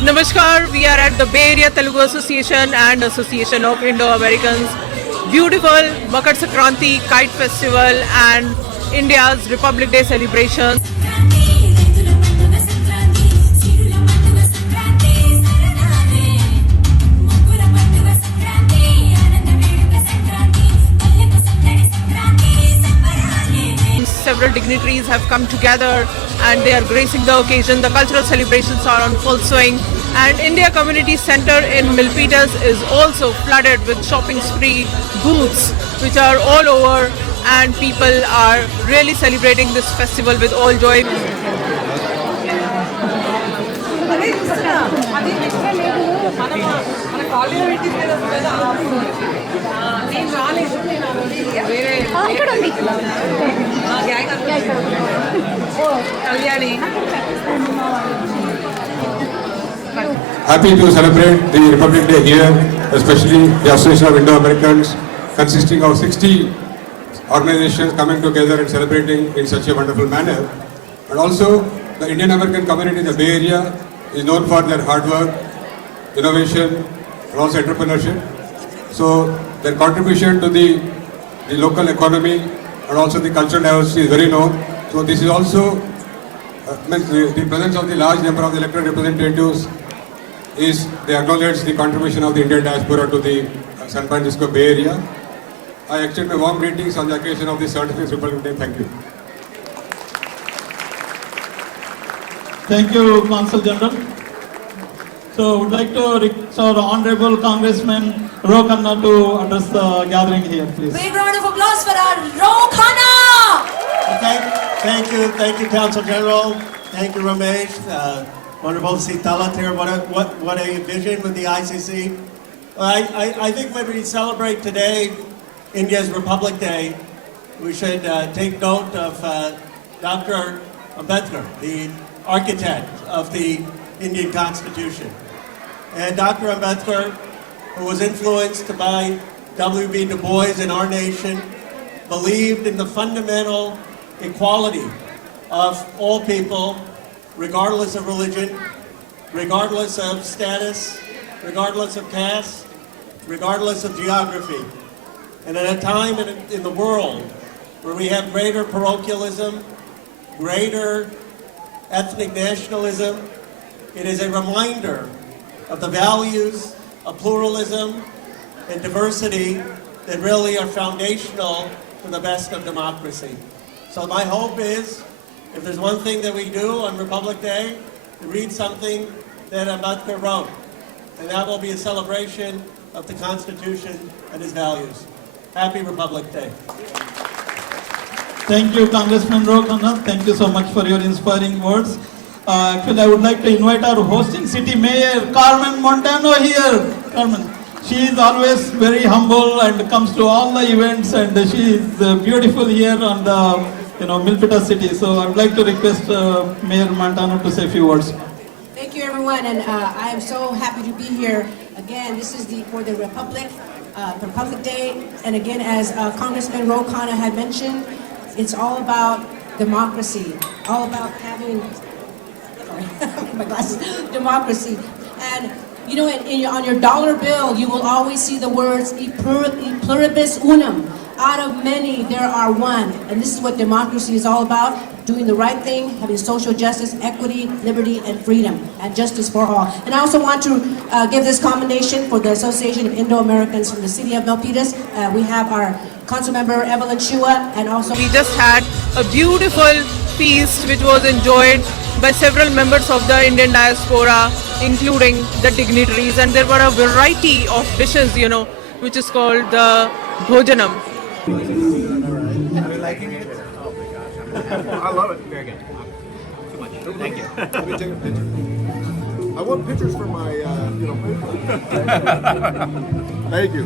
Namaskar, we are at the Bay Area Telugu Association and Association of Indo-Americans. Beautiful Makar Sankranti Kite Festival and India's Republic Day celebration. Several dignitaries have come together and they are gracing the occasion. The cultural celebrations are on full swing, and India Community Center in Milpitas is also flooded with shopping spree booths which are all over, and people are really celebrating this festival with all joy. Happy to celebrate the Republic Day here, especially the Association of Indo-Americans, consisting of 60 organizations coming together and celebrating in such a wonderful manner. And also, the Indian American community in the Bay Area is known for their hard work, innovation, and also entrepreneurship. So, their contribution to the local economy and also the cultural diversity is very known. So, this is also the presence of the large number of the elected representatives is they acknowledge the contribution of the Indian diaspora to the San Francisco Bay Area. I extend my warm greetings on the occasion of the 75th Republic Day. Thank you. Thank you, Consul General. So, I would like to request our Honorable Congressman Ro Khanna to address the gathering here, please. Big round of applause for our Ro Khanna! Thank you, Council General. Thank you, Ramesh. Wonderful to see Talat here. What a vision with the ICC. I think when we celebrate today, India's Republic Day, we should take note of Dr. Ambedkar, the architect of the Indian Constitution. And Dr. Ambedkar, who was influenced by W.B. Du Bois in our nation, believed in the fundamental equality of all people, regardless of religion, regardless of status, regardless of caste, regardless of geography. And at a time in the world where we have greater parochialism, greater ethnic nationalism, it is a reminder of the values of pluralism and diversity that really are foundational to the best of democracy. So my hope is, if there's one thing that we do on Republic Day, to read something that Ambedkar wrote. And that will be a celebration of the Constitution and its values. Happy Republic Day. Thank you, Congressman Ro Khanna. Thank you so much for your inspiring words. Actually, I would like to invite our hosting city mayor, Carmen Montano here. Carmen, she is always very humble and comes to all the events, and she is beautiful here on the Milpitas city. So I would like to request Mayor Montano to say a few words. Thank you, everyone, and I am so happy to be here. Again, this is for the Republic Day, and again, as Congressman Ro Khanna had mentioned, it's all about democracy, all about having, my glasses, democracy. And on your dollar bill, you will always see the words "E pluribus unum." Out of many, there are one. And this is what democracy is all about: doing the right thing, having social justice, equity, liberty, and freedom, and justice for all. And I also want to give this commendation for the Association of Indo-Americans from the city of Milpitas. We have our Council Member Evelyn Chua, and also We just had a beautiful feast which was enjoyed by several members of the Indian diaspora, including the dignitaries, and there were a variety of dishes, which is called the Bhojanam. Are you liking it? I love it. Very good. Too much. Thank you. Let me take a picture. I want pictures for my, Thank you.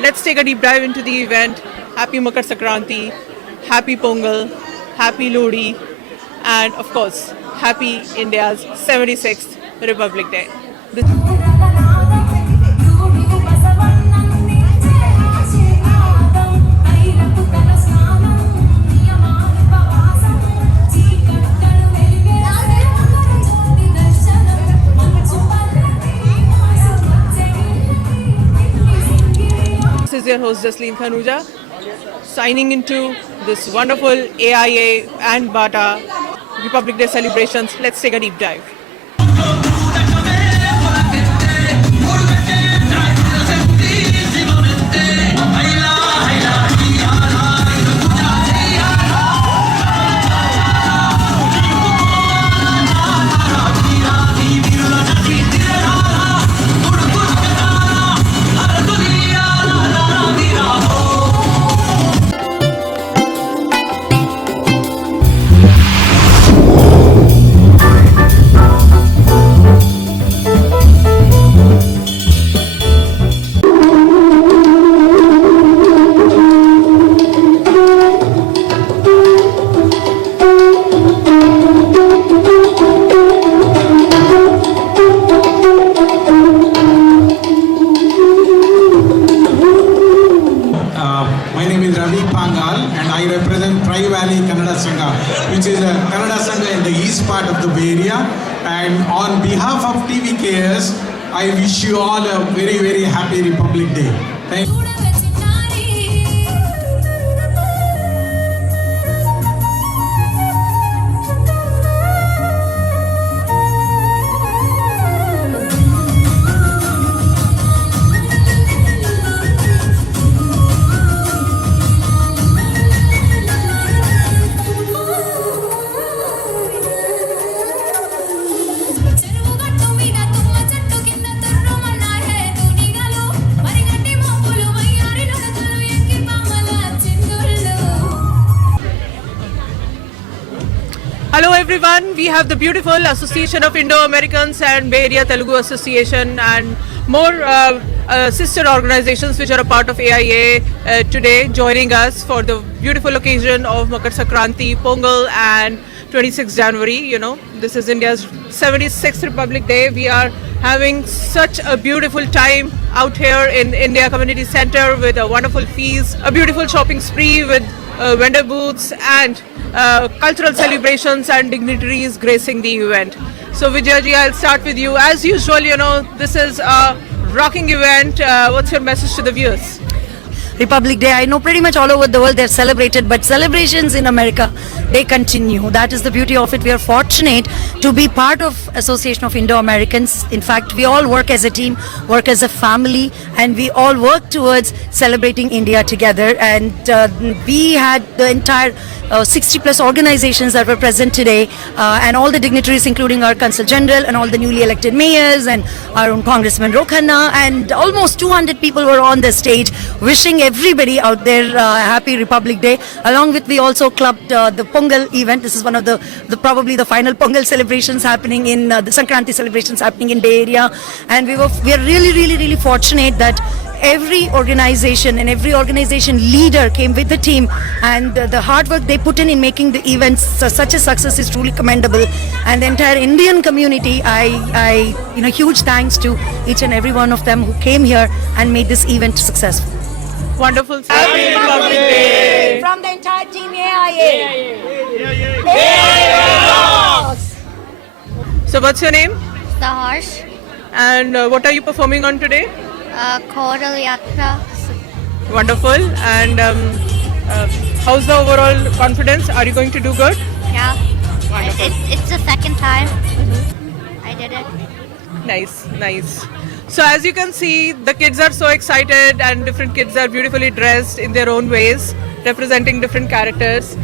Let's take a deep dive into the event. Happy Makar Sankranti, Happy Pongal, Happy Lodi, and of course, Happy India's 76th Republic Day. your host Jasleen Khanuja, signing into this wonderful AIA and BATA Republic Day celebrations. Let's take a deep dive. My name is Ravi Pangal and I represent Tri-Valley Kannada Sangha, which is a Kannada Sangha in the east part of the Bay Area. And on behalf of TVKS, I wish you all a very, very happy Republic Day. Thank you. Hello everyone, we have the beautiful Association of Indo-Americans and Bay Area Telugu Association and more sister organizations which are a part of AIA today joining us for the beautiful occasion of Makar Sankranti, Pongal and 26th January. You know, this is India's 76th Republic Day. We are having such a beautiful time out here in India Community Center with a wonderful feast, a beautiful shopping spree with vendor booths and cultural celebrations and dignitaries gracing the event. So Vijay, I'll start with you. As usual, you know, this is a rocking event. What's your message to the viewers? Republic Day, I know pretty much all over the world they've celebrated, but celebrations in America, they continue. That is the beauty of it. We are fortunate to be part of Association of Indo-Americans. In fact, we all work as a team, work as a family, and we all work towards celebrating India together. And we had the entire 60 plus organizations that were present today, and all the dignitaries, including our Consul General and all the newly elected mayors and our own Congressman Ro Khanna, and almost 200 people were on the stage wishing everybody out there happy Republic Day. Along with, we also clubbed the Pongal event. This is one of the probably the final Pongal celebrations happening in the Sankranti celebrations happening in Bay Area, and we are really fortunate that every organization and every organization leader came with the team, and the hard work they put in making the events such a success is truly commendable. And the entire Indian community, I huge thanks to each and every one of them who came here and made this event successful. Wonderful. Happy Republic Day! From the entire team AIA. So what's your name? Saharsh, And what are you performing on today? Choral Yatra. Wonderful. And how's the overall confidence? Are you going to do good? Yeah. It's the second time I did it. Nice, nice. So as you can see, the kids are so excited and different kids are beautifully dressed in their own ways, representing different characters.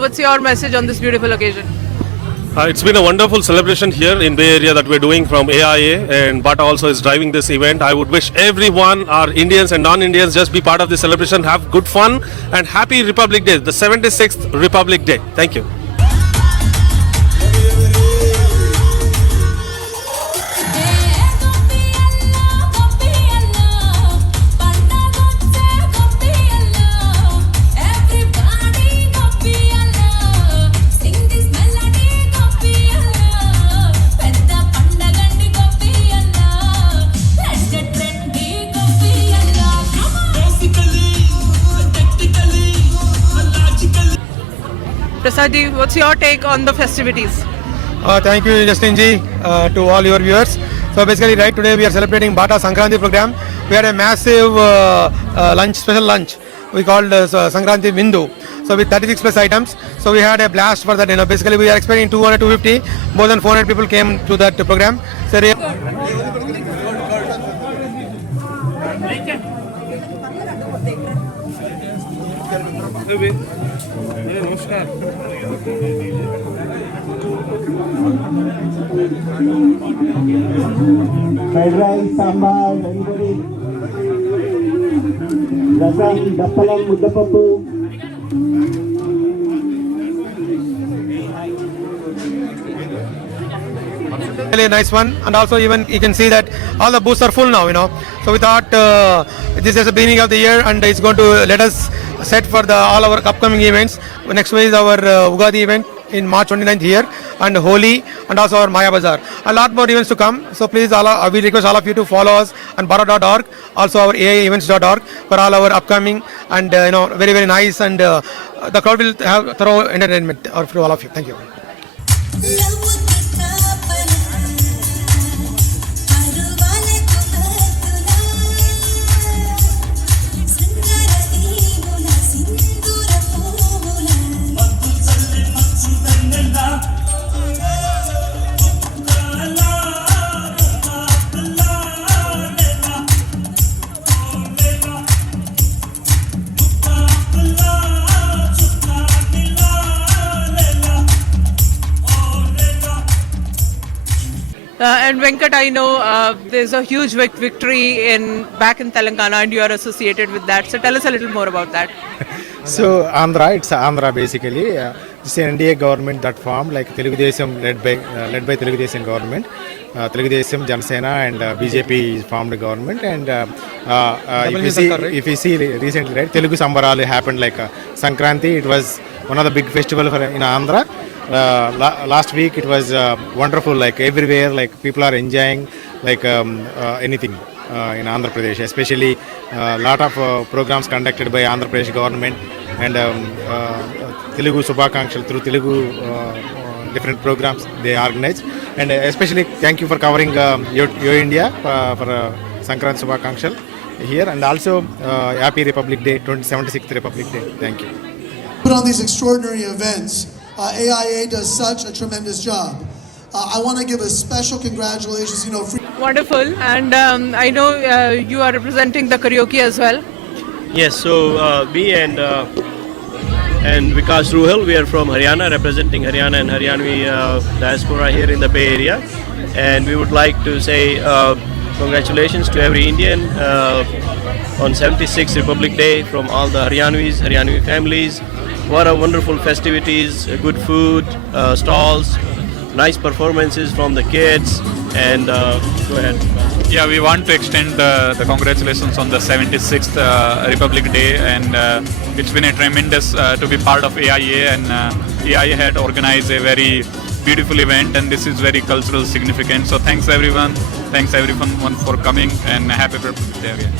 What's your message on this beautiful occasion? It's been a wonderful celebration here in Bay Area that we're doing from AIA, and BATA also is driving this event. I would wish everyone, our Indians and non-Indians, just be part of this celebration, have good fun, and happy Republic Day, the 76th Republic Day. Thank you. Everybody Prasadji, what's your take on the festivities? Thank you, Justin ji, to all your viewers. So basically, right today we are celebrating Bata Sankranti program. We had a massive lunch, special lunch. We called Sankranti Bindu. So with 36 plus items. So we had a blast for that. Basically we are expecting 200, 250. More than 400 people came to that program. So Fried rice, sambar, anybody? Rasam, dappalam, muddapappu. really a nice one, and also even you can see that all the booths are full now. So we thought this is the beginning of the year, and it's going to let us set for all our upcoming events. Next week is our Ugadi event in March 29th here, and Holi, and also our Maya Bazaar. A lot more events to come. So please, we request all of you to follow us on Bharat.org, also our AIevents.org for all our upcoming and very, very nice, and the crowd will have thorough entertainment for all of you. Thank you. And Venkat, I know there's a huge victory back in Telangana, and you are associated with that. So tell us a little more about that. So Andhra, it's Andhra basically. It's an NDA government that formed, like Telugu Desam led by Telugu Desam government. Telugu Desam, Janasena and BJP formed a government. And if you see recently, right, Telugu Sambarali happened like Sankranti. It was one of the big festivals in Andhra. Last week it was wonderful, like everywhere, like people are enjoying like anything in Andhra Pradesh, especially a lot of programs conducted by Andhra Pradesh government and Telugu Subhakankshalu through Telugu different programs they organize. And especially thank you for covering your India for Sankranti Subhakankshalu here, and also Happy Republic Day, 76th Republic Day. Thank you. Put on these extraordinary events. AIA does such a tremendous job. I want to give a special congratulations, Wonderful. And I know you are representing the karaoke as well. Yes, so me and Vikas Ruhal, we are from Haryana, representing Haryana and Haryanvi diaspora here in the Bay Area. And we would like to say congratulations to every Indian on 76th Republic Day from all the Haryanvi families. What a wonderful festivities, good food, stalls, nice performances from the kids, and go ahead. Yeah, we want to extend the congratulations on the 76th Republic Day, and it's been a tremendous to be part of AIA, and AIA had organized a very beautiful event, and this is very cultural significant. So thanks everyone for coming, and happy Republic Day again.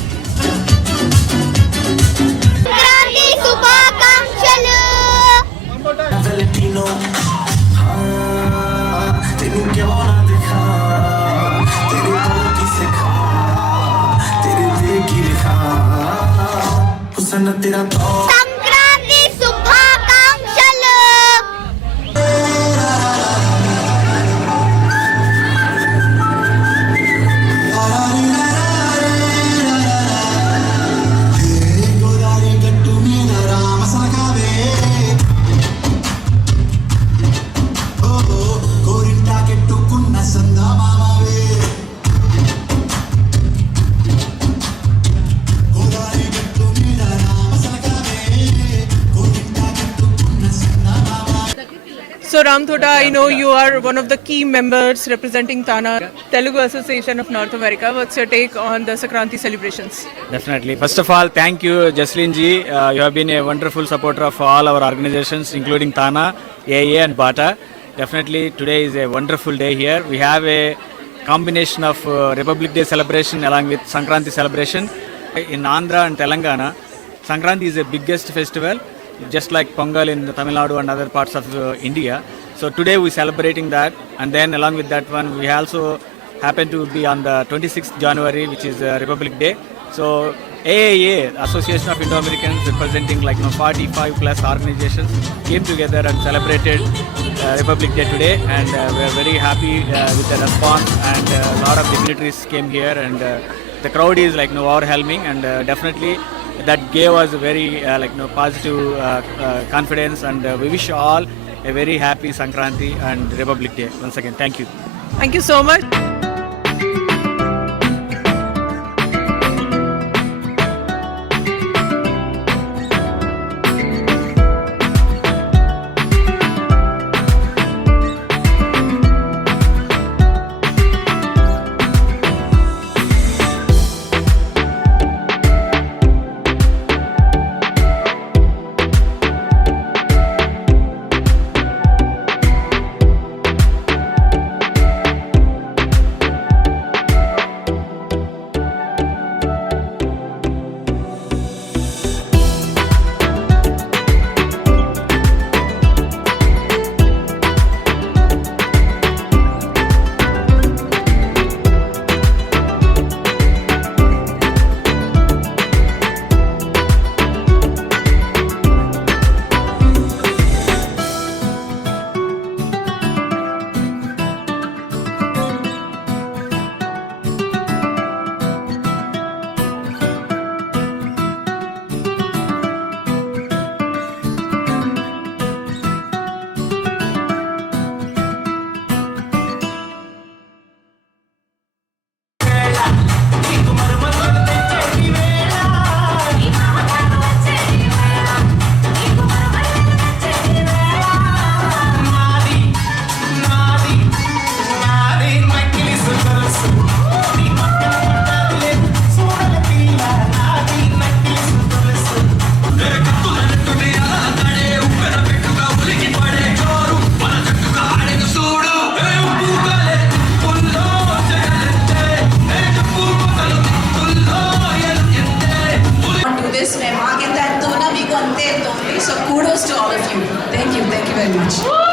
Valentino, तेनू क्यों ना दिखा, तेरे बोल की सिखा, तेरे दिल की लिखा, हुस्न तेरा तो Sankranti शुभाकांक्षलु। So Ram Thoda, I know you are one of the key members representing TANA, Telugu Association of North America. What's your take on the Sankranti celebrations? Definitely. First of all, thank you, Jaslin ji. You have been a wonderful supporter of all our organizations, including TANA, AIA and BATA. Definitely, today is a wonderful day here. We have a combination of Republic Day celebration along with Sankranti celebration. In Andhra and Telangana, Sankranti is the biggest festival. just like Pongal in Tamil Nadu and other parts of India. So today we're celebrating that, and then along with that one, we also happen to be on the 26th January, which is Republic Day. So AIA, Association of Indo-Americans, representing 45 plus organizations, came together and celebrated Republic Day today, and we're very happy with the response, and a lot of dignitaries came here, and the crowd is overwhelming, and definitely that gave us a very positive confidence, and we wish you all a very happy Sankranti and Republic Day. Once again, thank you. Thank you so much. So kudos to all of you. Thank you very much.